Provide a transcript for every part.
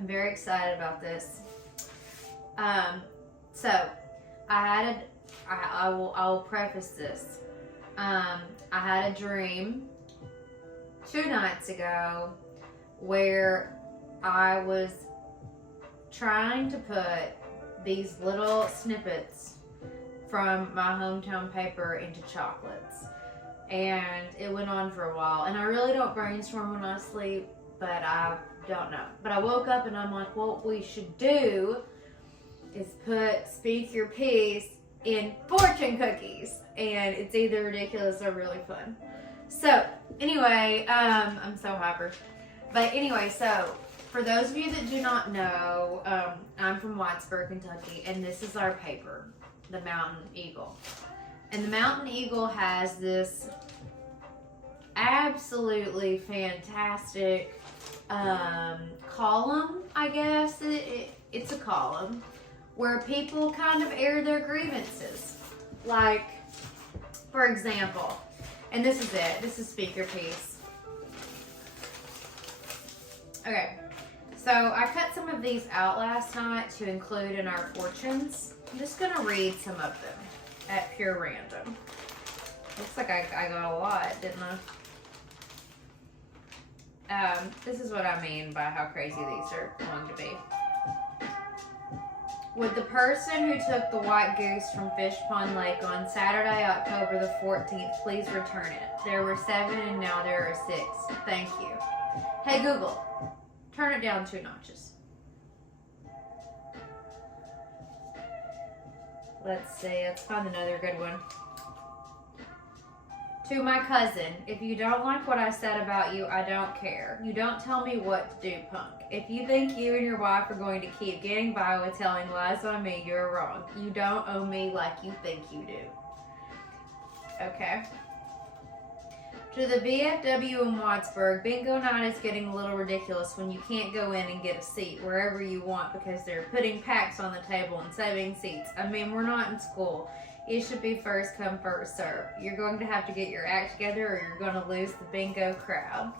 I'm very excited about this. So I will preface this. I had a dream 2 nights ago where I was trying to put these little snippets from my hometown paper into chocolates. And it went on for a while. And I really don't brainstorm when I sleep, but I don't know. But I woke up and I'm like, what we should do is put Speak Your Piece in fortune cookies. And it's either ridiculous or really fun. So, anyway, I'm so hyper. But anyway, so, for those of you that do not know, I'm from Whitesburg, Kentucky, and this is our paper, the Mountain Eagle. And the Mountain Eagle has this absolutely fantastic column, I guess. It's a column where people kind of air their grievances. Like, for example, and this is it. This is Speak Your Piece. Okay, so I cut some of these out last night to include in our fortunes. I'm just going to read some of them at pure random. Looks like I got a lot, didn't I? This is what I mean by how crazy these are going to be. Would the person who took the white goose from Fish Pond Lake on Saturday, October the 14th, please return it? There were 7 and now there are 6. Thank you. Hey Google, turn it down 2 notches. Let's see, let's find another good one. To my cousin, if you don't like what I said about you, I don't care. You don't tell me what to do, punk. If you think you and your wife are going to keep getting by with telling lies on me, you're wrong. You don't owe me like you think you do. Okay. To the VFW in Whitesburg, bingo night is getting a little ridiculous when you can't go in and get a seat wherever you want because they're putting packs on the table and saving seats. I mean, we're not in school. It should be first come, first serve. You're going to have to get your act together or you're going to lose the bingo crowd.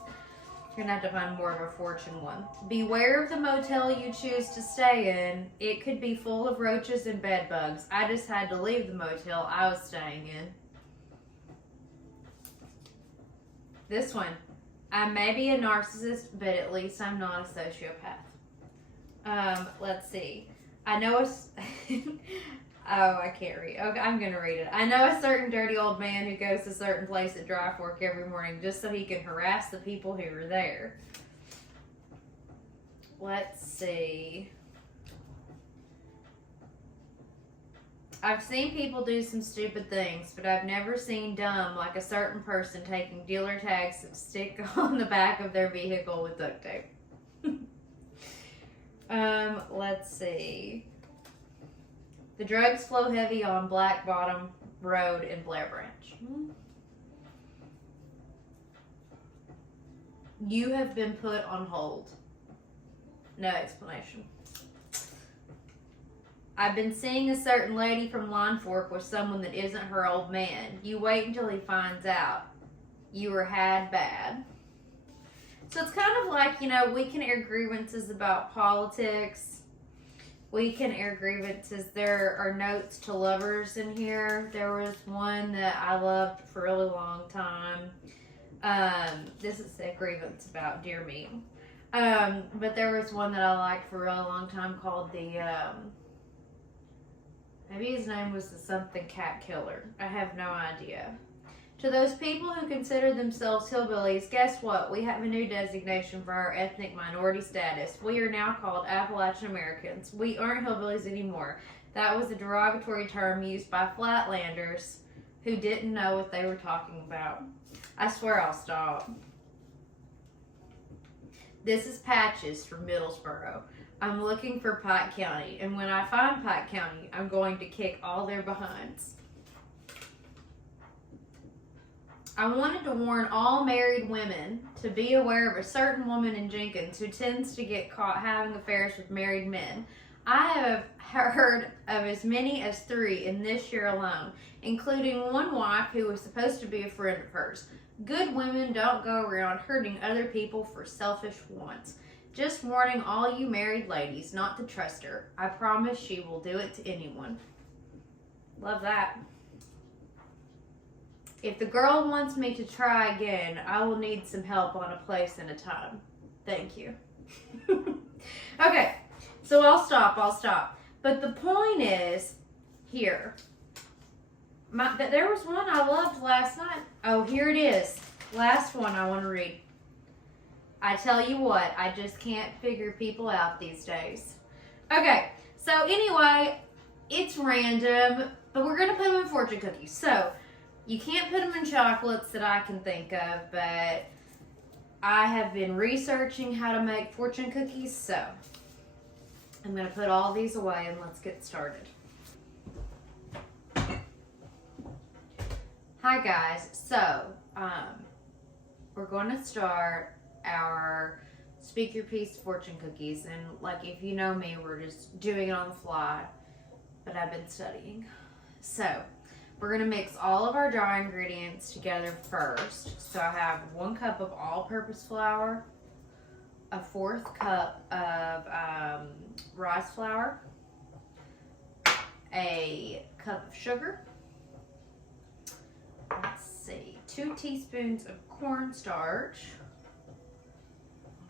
You're going to have to find more of a fortune one. Beware of the motel you choose to stay in. It could be full of roaches and bed bugs. I just had to leave the motel I was staying in. This one. I may be a narcissist, but at least I'm not a sociopath. Let's see. I know oh, I can't read. Okay, I'm going to read it. I know a certain dirty old man who goes to a certain place at dry fork every morning just so he can harass the people who are there. Let's see. I've seen people do some stupid things, but I've never seen dumb like a certain person taking dealer tags that stick on the back of their vehicle with duct tape. Let's see. The drugs flow heavy on Black Bottom Road in Blair Branch. You have been put on hold. No explanation. I've been seeing a certain lady from Line Fork with someone that isn't her old man. You wait until he finds out. You were had bad. So it's kind of like, you know, we can air grievances about politics. We can air grievances. There are notes to lovers in here. There was one that I loved for a really long time. This is a grievance about dear me. But there was one that I liked for a really long time called the... maybe his name was the something cat killer. I have no idea. To those people who consider themselves hillbillies, guess what? We have a new designation for our ethnic minority status. We are now called Appalachian Americans. We aren't hillbillies anymore. That was a derogatory term used by flatlanders who didn't know what they were talking about. I swear I'll stop. This is Patches from Middlesboro. I'm looking for Pike County, and when I find Pike County, I'm going to kick all their behinds. I wanted to warn all married women to be aware of a certain woman in Jenkins who tends to get caught having affairs with married men. I have heard of as many as 3 in this year alone, including one wife who was supposed to be a friend of hers. Good women don't go around hurting other people for selfish wants. Just warning all you married ladies not to trust her. I promise she will do it to anyone. Love that. If the girl wants me to try again, I will need some help on a place and a time. Thank you. Okay, so I'll stop. But the point is, here. There was one I loved last night. Oh, here it is. Last one I want to read. I tell you what, I just can't figure people out these days. Okay, so anyway, it's random, but we're going to put them in fortune cookies. So, you can't put them in chocolates that I can think of, but I have been researching how to make fortune cookies, so I'm going to put all these away and let's get started. Hi guys, so we're going to start our Speak Your Piece fortune cookies, and like if you know me, we're just doing it on the fly, but I've been studying. So we're going to mix all of our dry ingredients together first. So I have 1 cup of all-purpose flour, a 1/4 cup of rice flour, a cup of sugar, let's see, 2 teaspoons of cornstarch,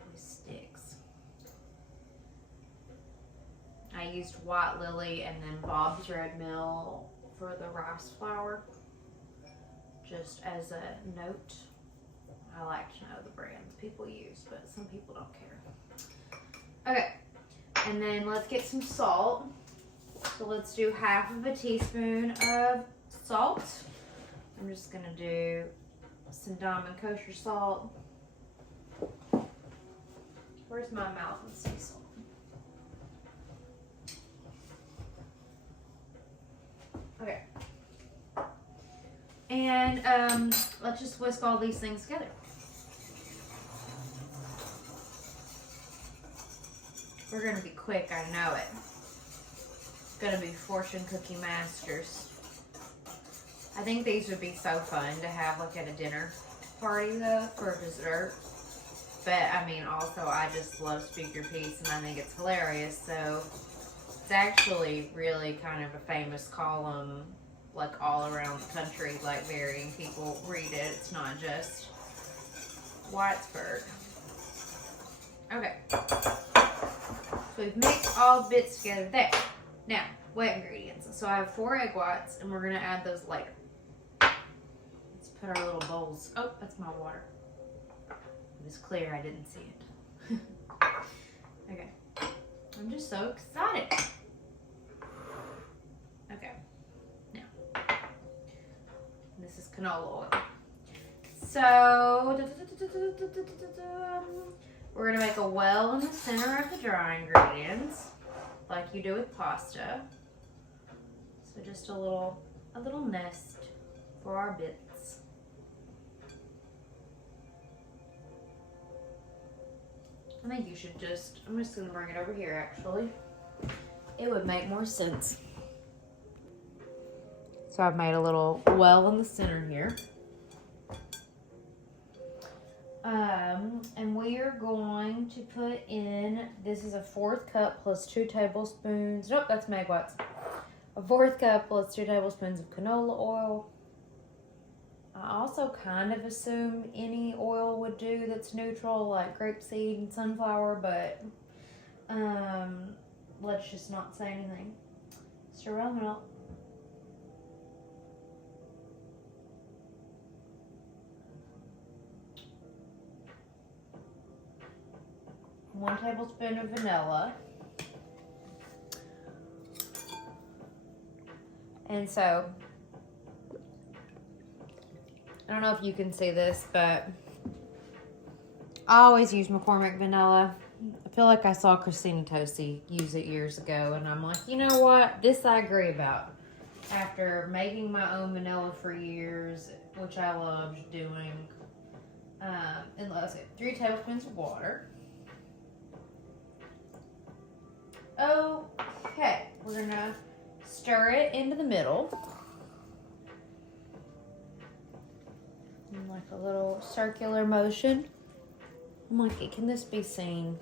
always sticks. I used White Lily and then Bob's Red Mill for the rice flour, just as a note. I like to know the brands people use, but some people don't care. Okay, and then let's get some salt. So let's do 1/2 teaspoon of salt. I'm just gonna do some Diamond Kosher salt. Where's my mountain sea salt? Okay. And let's just whisk all these things together. We're gonna be quick, I know it. It's gonna be fortune cookie masters. I think these would be so fun to have like at a dinner party though, for dessert. But I mean, also I just love Speak Your Piece and I think it's hilarious. So it's actually really kind of a famous column, like all around the country, like varying people read it. It's not just Whitesburg. Okay. So we've mixed all bits together there. Now, wet ingredients. So I have 4 egg whites and we're gonna add those later. Let's put our little bowls. Oh, that's my water. It was clear, I didn't see it. Okay. I'm just so excited. Okay. Now, this is canola oil. So, we're going to make a well in the center of the dry ingredients, like you do with pasta. So just a little nest for our bits. I think you should I'm just going to bring it over here actually. It would make more sense. So I've made a little well in the center here. And we are going to put in, this is a 1/4 cup plus 2 tablespoons. Nope, that's egg whites. A 1/4 cup plus 2 tablespoons of canola oil. I also kind of assume any oil would do that's neutral, like grapeseed and sunflower, but let's just not say anything. Stir well milk. One tablespoon of vanilla. And so, I don't know if you can see this, but I always use McCormick vanilla. I feel like I saw Christina Tosi use it years ago, and I'm like, you know what? This I agree about. After making my own vanilla for years, which I loved doing. And let's say 3 tablespoons of water. Okay, we're gonna stir it into the middle. In like a little circular motion. I'm like, can this be seen?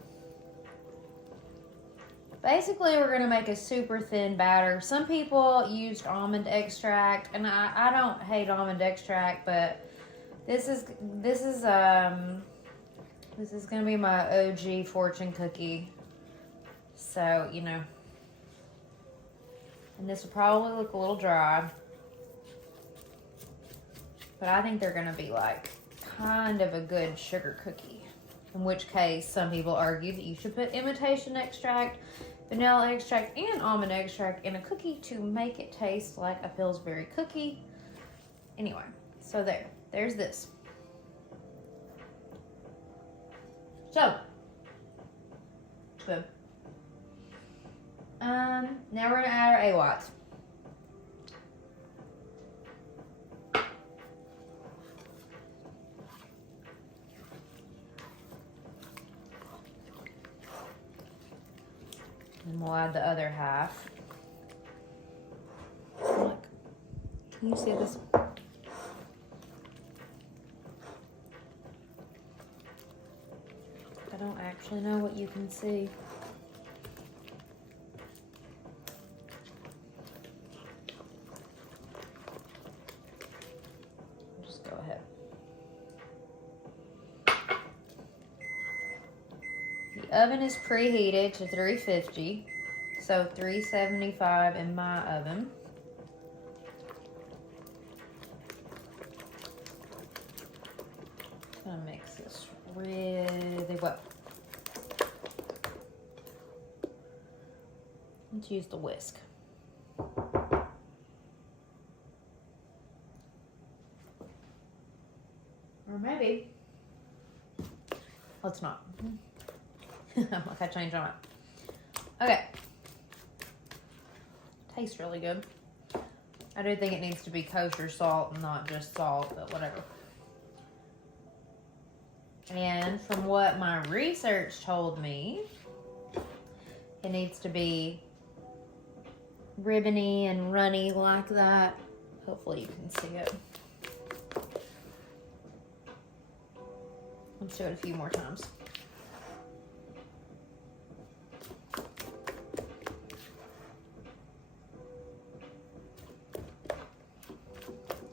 Basically, we're going to make a super thin batter. Some people used almond extract, and I don't hate almond extract, but this is going to be my OG fortune cookie. So, you know, and this will probably look a little dry, but I think they're going to be like kind of a good sugar cookie. In which case, some people argue that you should put imitation extract, vanilla extract, and almond extract in a cookie to make it taste like a Pillsbury cookie. Anyway, so there's this. So, good. Now we're gonna add our A-Watts. And we'll add the other half. Look, can you see this? I don't actually know what you can see. Just go ahead. The oven is preheated to 350, so 375 in my oven. I'm gonna mix this really well. Let's use the whisk. Or maybe, let's not. Like I changed my mind. Okay. Tastes really good. I do think it needs to be kosher salt and not just salt, but whatever. And from what my research told me, it needs to be ribbony and runny like that. Hopefully you can see it. Let's do it a few more times.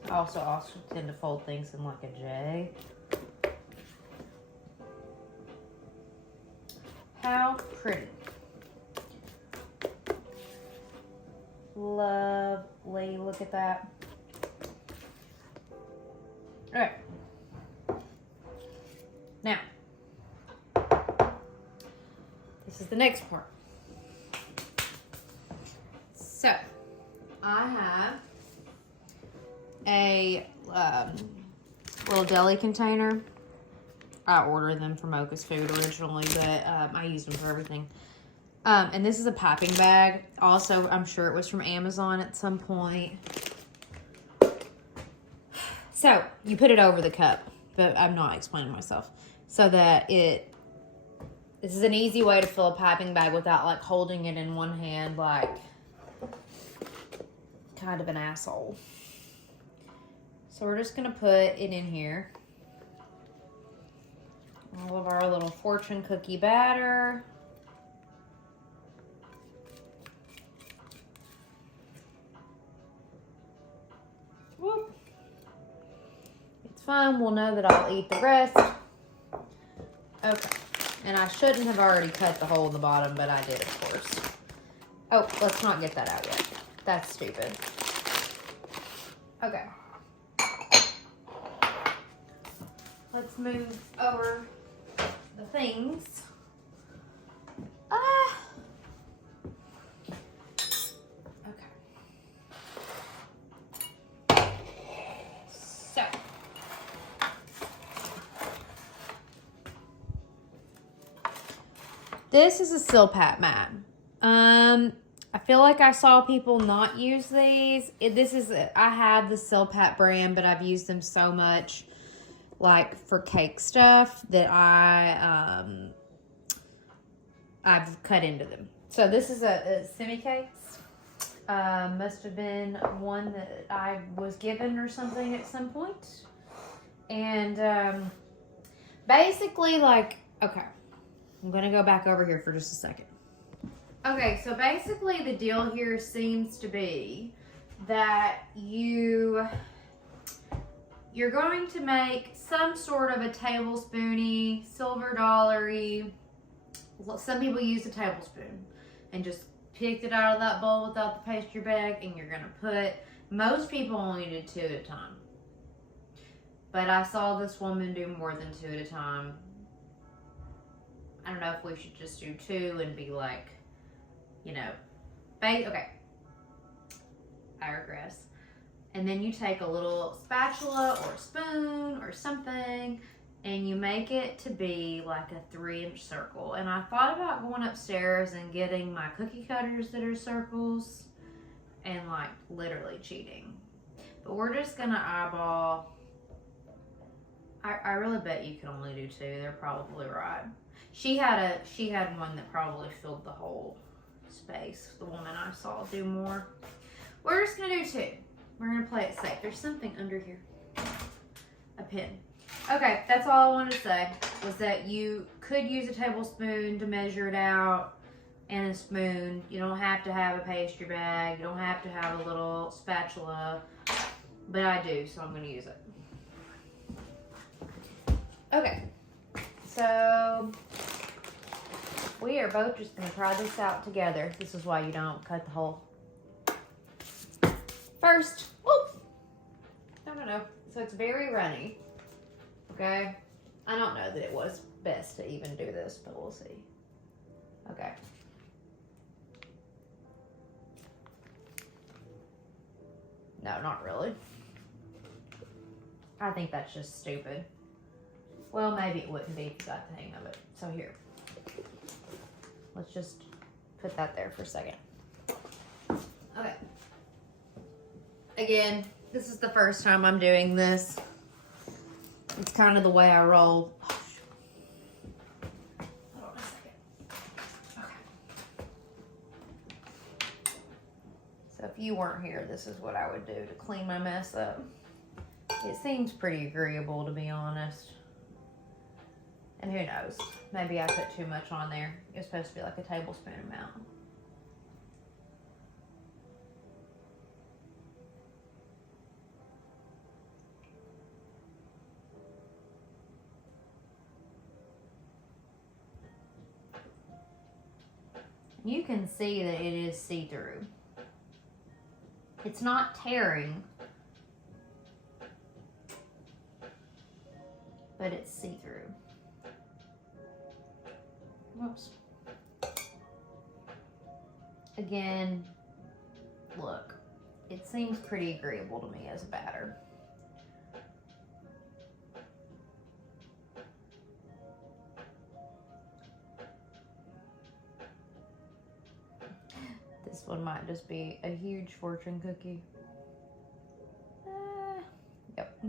I also tend to fold things in like a J. How pretty. Lovely. Look at that. All right. Now, this is the next part. So, I have a little deli container. I ordered them from Mocha's Food originally, but I use them for everything. And this is a piping bag. Also, I'm sure it was from Amazon at some point. So, you put it over the cup, but I'm not explaining myself. So that this is an easy way to fill a piping bag without like holding it in one hand like kind of an asshole. So we're just going to put it in here. All of our little fortune cookie batter. Whoop. It's fine. We'll know that I'll eat the rest. Okay. And I shouldn't have already cut the hole in the bottom, but I did, of course. Oh, let's not get that out yet. That's stupid. Okay. Let's move over the things. Okay. So. This is a Silpat mat. I feel like I saw people not use these. I have the Silpat brand, but I've used them so much, like for cake stuff, that I've cut into them. So this is a semi case. Must have been one that I was given or something at some point. And basically, like, okay, I'm gonna go back over here for just a second. Okay, so basically the deal here seems to be that you're going to make some sort of a tablespoony, silver dollary. Well, some people use a tablespoon and just picked it out of that bowl without the pastry bag, and you're gonna put. Most people only do 2 at a time, but I saw this woman do more than 2 at a time. I don't know if we should just do 2 and be like, you know, okay. I regress. And then you take a little spatula or spoon or something, and you make it to be like a 3-inch circle. And I thought about going upstairs and getting my cookie cutters that are circles and like literally cheating. But we're just gonna eyeball. I really bet you can only do 2. They're probably right. She had one that probably filled the whole space. The woman I saw do more. We're just gonna do 2. We're gonna play it safe. There's something under here. A pin. Okay, that's all I wanted to say, was that you could use a tablespoon to measure it out, and a spoon. You don't have to have a pastry bag. You don't have to have a little spatula, but I do, so I'm gonna use it. Okay, so we are both just gonna try this out together. This is why you don't cut the hole first. Whoop. No. So it's very runny. Okay. I don't know that it was best to even do this, but we'll see. Okay. No, not really. I think that's just stupid. Well, maybe it wouldn't be if you got the hang of it. So here. Let's just put that there for a second. Okay. Again, this is the first time I'm doing this. It's kind of the way I roll. Oh, hold on a second. Okay. So if you weren't here, this is what I would do to clean my mess up. It seems pretty agreeable, to be honest. And who knows? Maybe I put too much on there. It's supposed to be like a tablespoon amount. You can see that it is see-through. It's not tearing, but it's see-through. Whoops. Again, look, it seems pretty agreeable to me as a batter. This one might just be a huge fortune cookie. Yep.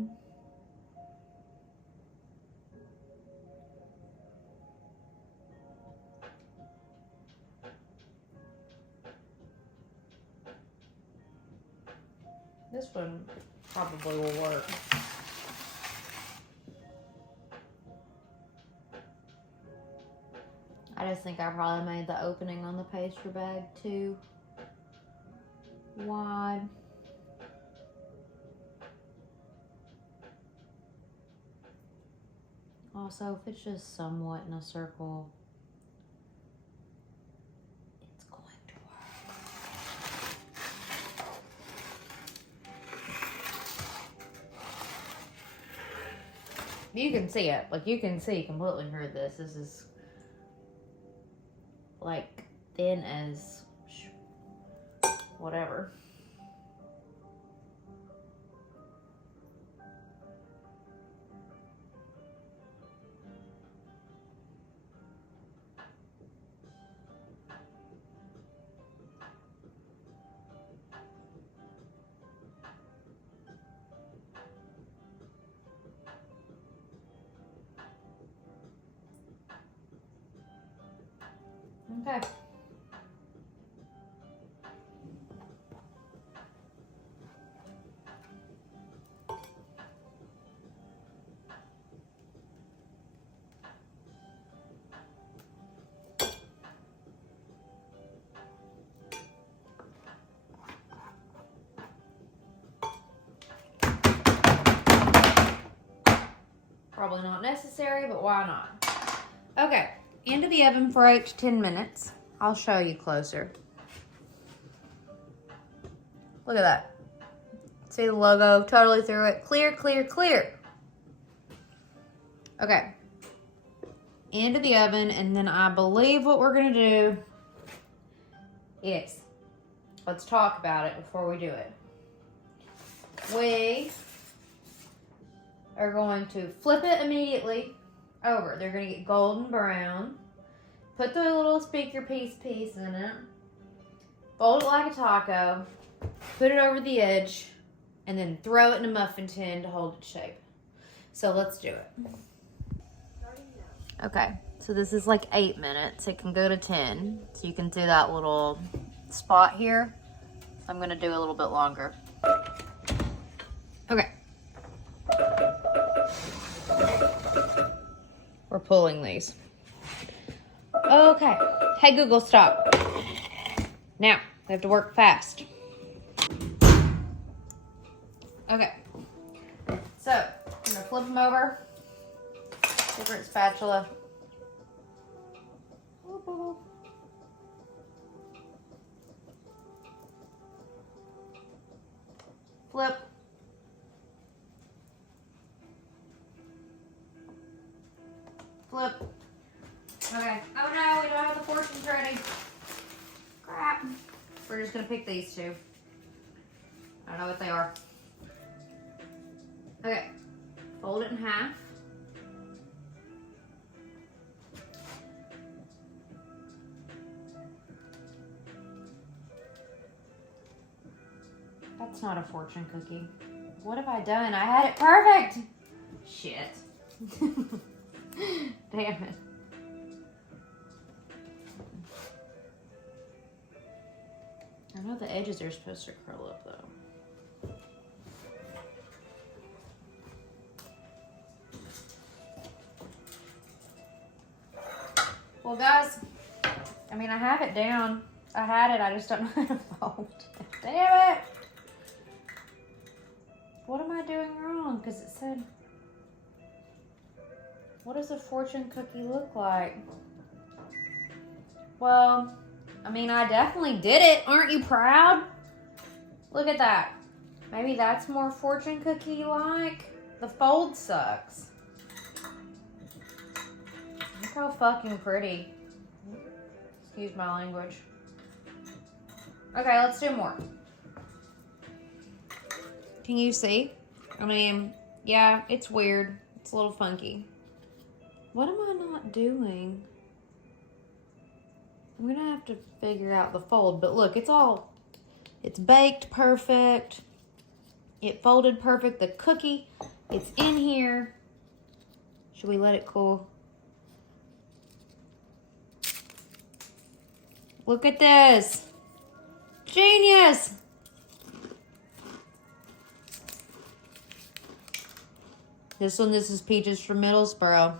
This one probably will work. I just think I probably made the opening on the pastry bag too wide. Also, if it's just somewhat in a circle, it's going to work. You can see it. Like, you can see completely through this. This is like thin as whatever. Okay. probably not necessary, but why not? Okay, into the oven for 8 to 10 minutes. I'll show you closer. Look at that. See the logo totally through it. Clear, clear, clear. Okay. Into the oven, and then I believe what we're gonna do is, let's talk about it before we do it. We are going to flip it immediately over. They're gonna get golden brown. Put the little speaker piece in it. Fold it like a taco. Put it over the edge. And then throw it in a muffin tin to hold its shape. So let's do it. Okay, so this is like 8 minutes. It can go to 10. So you can do that little spot here. I'm gonna do a little bit longer. Okay. We're pulling these. Okay. Hey Google, stop. Now, we have to work fast. Okay. So, I'm gonna flip them over. Different spatula. Flip. Flip. Okay. Oh no, we don't have the fortunes ready. Crap. We're just gonna pick these two. I don't know what they are. Okay. Fold it in half. That's not a fortune cookie. What have I done? I had it perfect. Shit. Damn it. I know the edges are supposed to curl up though. Well guys, I mean I have it down. I had it, I just don't know how to fold. Damn it! What am I doing wrong? Because it said, what does a fortune cookie look like? Well, I mean, I definitely did it. Aren't you proud? Look at that. Maybe that's more fortune cookie-like. The fold sucks. Look how fucking pretty. Excuse my language. Okay, let's do more. Can you see? I mean, yeah, it's weird. It's a little funky. What am I not doing? I'm gonna have to figure out the fold, but look, it's baked perfect. It folded perfect. The cookie, it's in here. Should we let it cool? Look at this. Genius. This is Peaches from Middlesboro.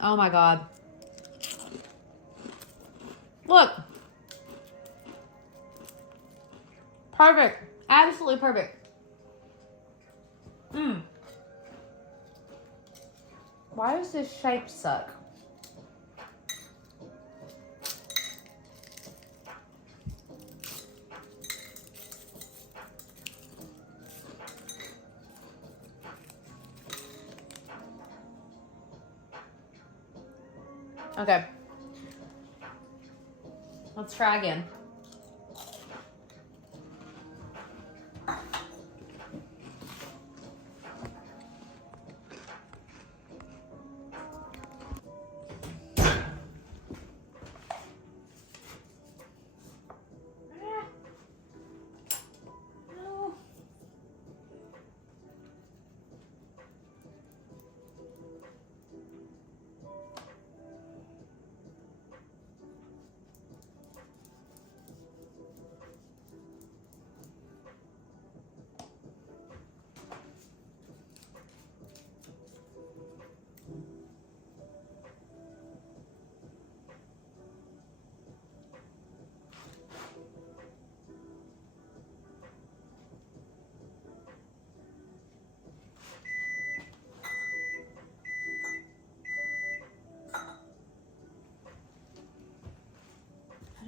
Oh my God. Look. Perfect. Absolutely perfect. Why does this shape suck? Okay. Let's try again.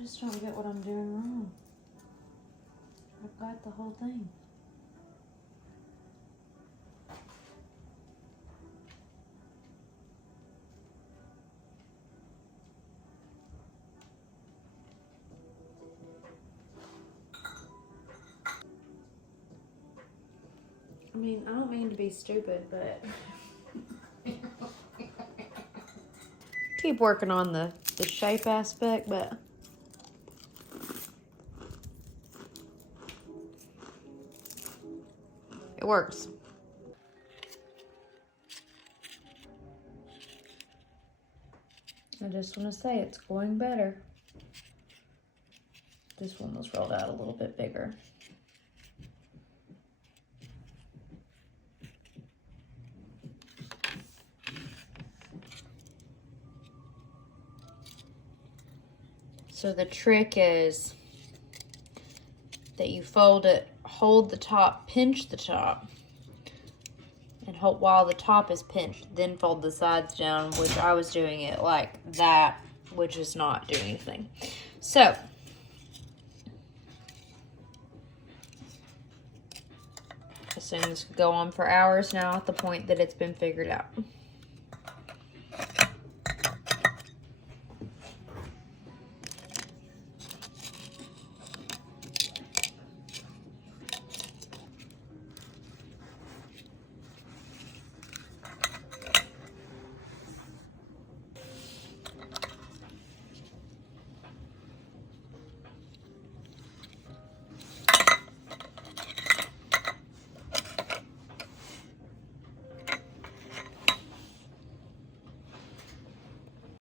just don't get what I'm doing wrong. I've got the whole thing. I mean, I don't mean to be stupid, but keep working on the shape aspect, but it works. I just want to say it's going better. This one was rolled out a little bit bigger. So the trick is that you fold it, hold the top, pinch the top, and hold while the top is pinched, then fold the sides down, which I was doing it like that, which is not doing anything. So this thing's go on for hours now at the point that it's been figured out.